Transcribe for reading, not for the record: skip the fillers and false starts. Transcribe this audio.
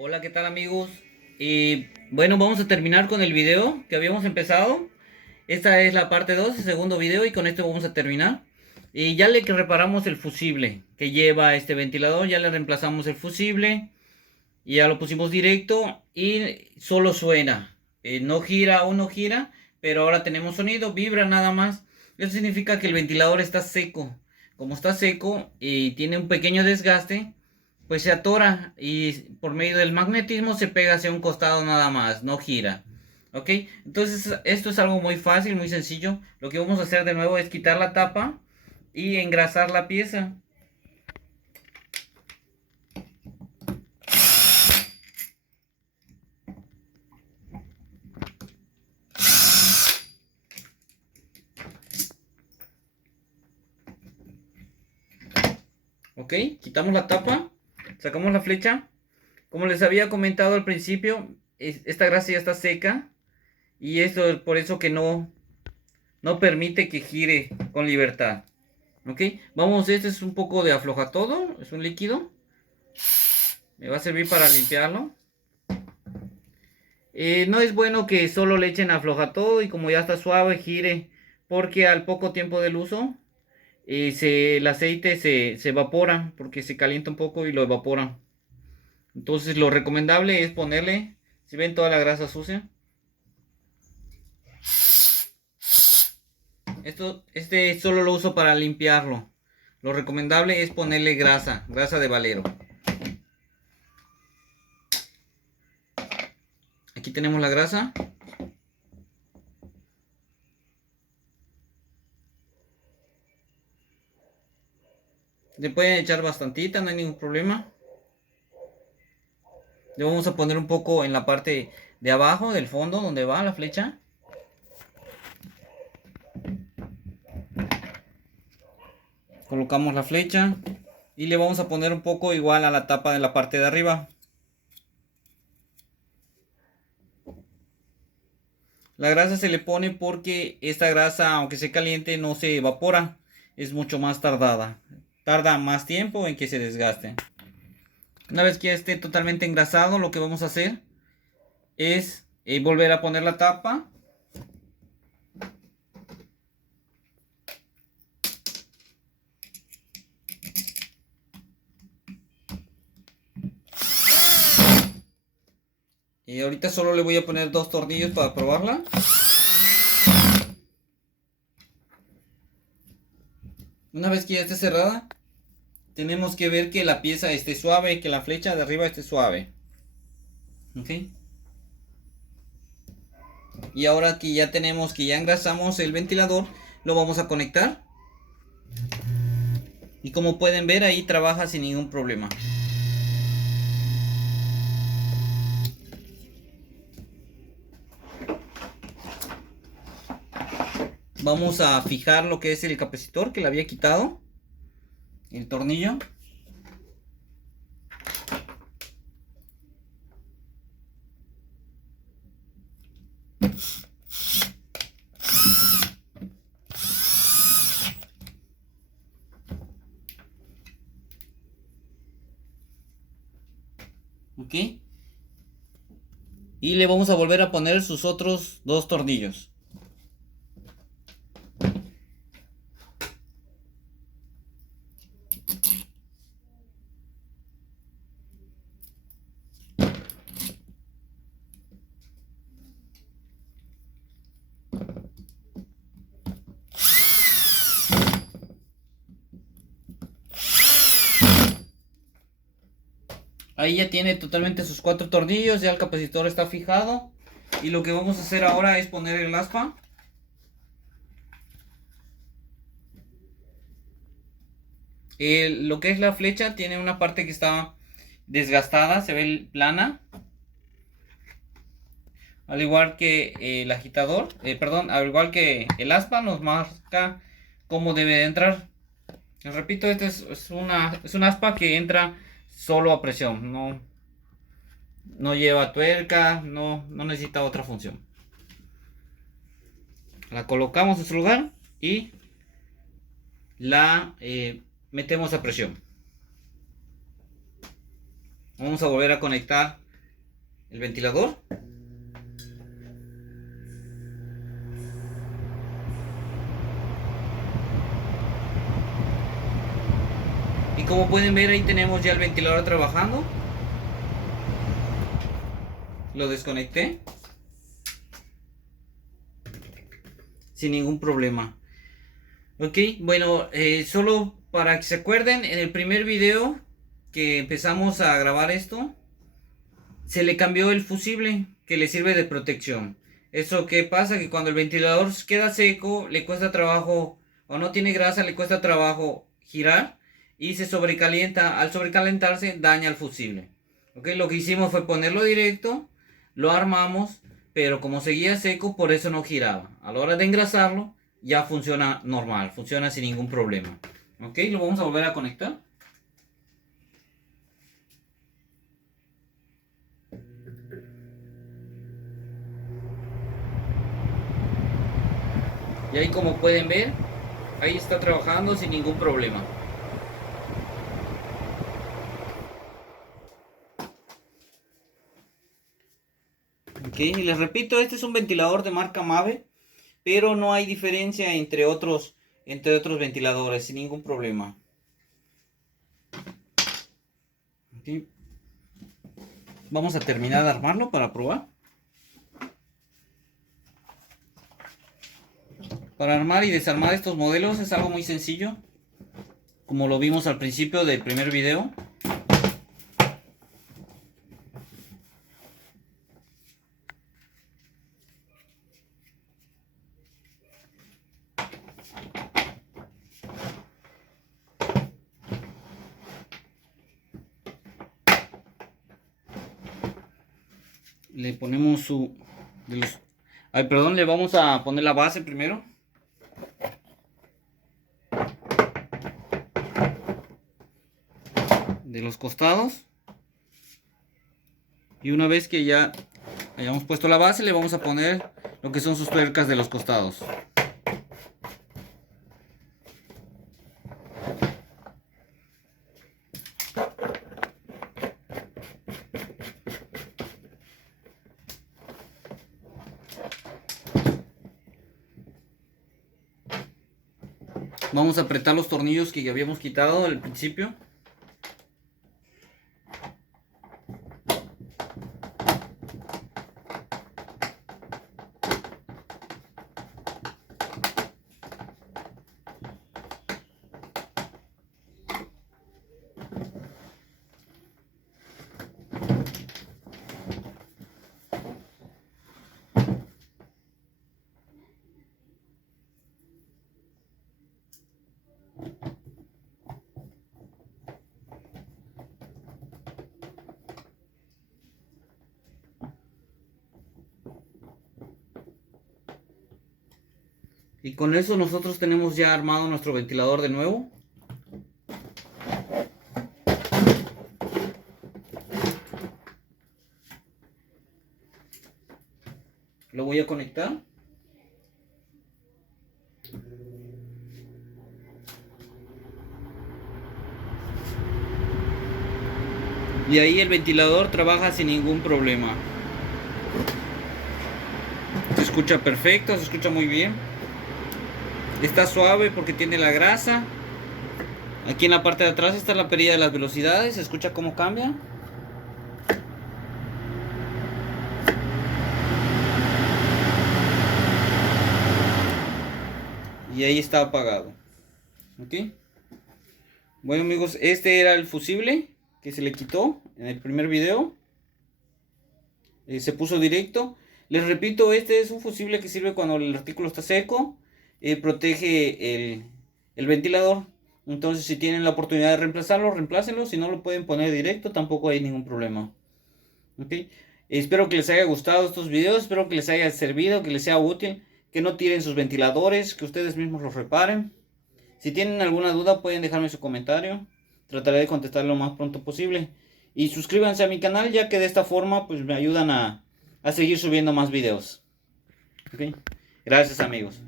Hola, ¿qué tal amigos? Bueno, vamos a terminar con el video que habíamos empezado. Esta es la parte 2, el segundo video, y con esto vamos a terminar. Y ya le que reparamos el fusible que lleva este ventilador, ya le reemplazamos el fusible y ya lo pusimos directo y solo suena. No gira o no gira, pero ahora tenemos sonido, vibra nada más. Eso significa que el ventilador está seco. Como está seco y tiene un pequeño desgaste, pues se atora y por medio del magnetismo se pega hacia un costado nada más, no gira. ¿Ok? Entonces esto es algo muy fácil, muy sencillo. Lo que vamos a hacer de nuevo es quitar la tapa y engrasar la pieza. ¿Ok? Quitamos la tapa, sacamos la flecha. Como les había comentado al principio, esta grasa ya está seca y esto es por eso que no permite que gire con libertad. ¿Ok? Vamos, este es un poco de afloja todo, es un líquido. Me va a servir para limpiarlo. No es bueno que solo le echen afloja todo y como ya está suave gire, porque al poco tiempo del uso el aceite se evapora porque se calienta un poco y lo evapora. Entonces lo recomendable es ponerle, si ven toda la grasa sucia, este solo lo uso para limpiarlo. Lo recomendable es ponerle grasa de valero. Aquí tenemos la grasa. Le pueden echar bastantita, no hay ningún problema. Le vamos a poner un poco en la parte de abajo, del fondo, donde va la flecha. Colocamos la flecha y le vamos a poner un poco igual a la tapa de la parte de arriba. La grasa se le pone porque esta grasa, aunque se caliente, no se evapora. Es mucho más tardada. Tarda más tiempo en que se desgaste. Una vez que ya esté totalmente engrasado, lo que vamos a hacer es volver a poner la tapa. Y ahorita solo le voy a poner 2 tornillos para probarla. Una vez que ya esté cerrada, tenemos que ver que la pieza esté suave, que la flecha de arriba esté suave. ¿Ok? Y ahora que ya tenemos, que ya engrasamos el ventilador, lo vamos a conectar. Y como pueden ver, ahí trabaja sin ningún problema. Vamos a fijar lo que es el capacitor que le había quitado. El tornillo. ¿Ok? Y le vamos a volver a poner sus otros 2 tornillos. Ahí ya tiene totalmente sus 4 tornillos, ya el capacitor está fijado. Y lo que vamos a hacer ahora es poner el aspa. Lo que es la flecha tiene una parte que está desgastada, se ve plana. Al igual que el agitador, perdón, al igual que el aspa nos marca cómo debe de entrar. Les repito, este es un aspa que entra solo a presión, no lleva tuerca, no necesita otra función. La colocamos en su lugar y la metemos a presión. Vamos a volver a conectar el ventilador. Y como pueden ver, ahí tenemos ya el ventilador trabajando. Lo desconecté sin ningún problema. Ok, bueno, solo para que se acuerden, en el primer video que empezamos a grabar esto, se le cambió el fusible que le sirve de protección. Eso que pasa que cuando el ventilador queda seco, le cuesta trabajo, o no tiene grasa, le cuesta trabajo girar y se sobrecalienta. Al sobrecalentarse daña el fusible. Ok, lo que hicimos fue ponerlo directo, lo armamos, pero como seguía seco, por eso no giraba. A la hora de engrasarlo, ya funciona normal, funciona sin ningún problema. Ok, lo vamos a volver a conectar. Y ahí, como pueden ver, ahí está trabajando sin ningún problema. Ok, y les repito, este es un ventilador de marca Mave, pero no hay diferencia entre otros ventiladores, sin ningún problema. Okay. Vamos a terminar de armarlo para probar. Para armar y desarmar estos modelos es algo muy sencillo, como lo vimos al principio del primer video. Le ponemos le vamos a poner la base primero. De los costados. Y una vez que ya hayamos puesto la base, le vamos a poner lo que son sus tuercas de los costados. Vamos a apretar los tornillos que ya habíamos quitado al principio. Y con eso nosotros tenemos ya armado nuestro ventilador de nuevo. Lo voy a conectar. Y ahí el ventilador trabaja sin ningún problema. Se escucha perfecto, se escucha muy bien. Está suave porque tiene la grasa. Aquí en la parte de atrás está la perilla de las velocidades. Se escucha cómo cambia. Y ahí está apagado. Ok. Bueno, amigos, este era el fusible que se le quitó en el primer video. Se puso directo. Les repito, este es un fusible que sirve cuando el artículo está seco. Protege el ventilador. Entonces, si tienen la oportunidad de reemplazarlo, reemplácenlo. Si no, lo pueden poner directo, tampoco hay ningún problema. ¿Okay? Espero que les haya gustado estos videos. Espero que les haya servido, que les sea útil. Que no tiren sus ventiladores, que ustedes mismos los reparen. Si tienen alguna duda, pueden dejarme su comentario. Trataré de contestar lo más pronto posible. Y suscríbanse a mi canal, ya que de esta forma pues me ayudan a seguir subiendo más videos. ¿Okay? Gracias, amigos.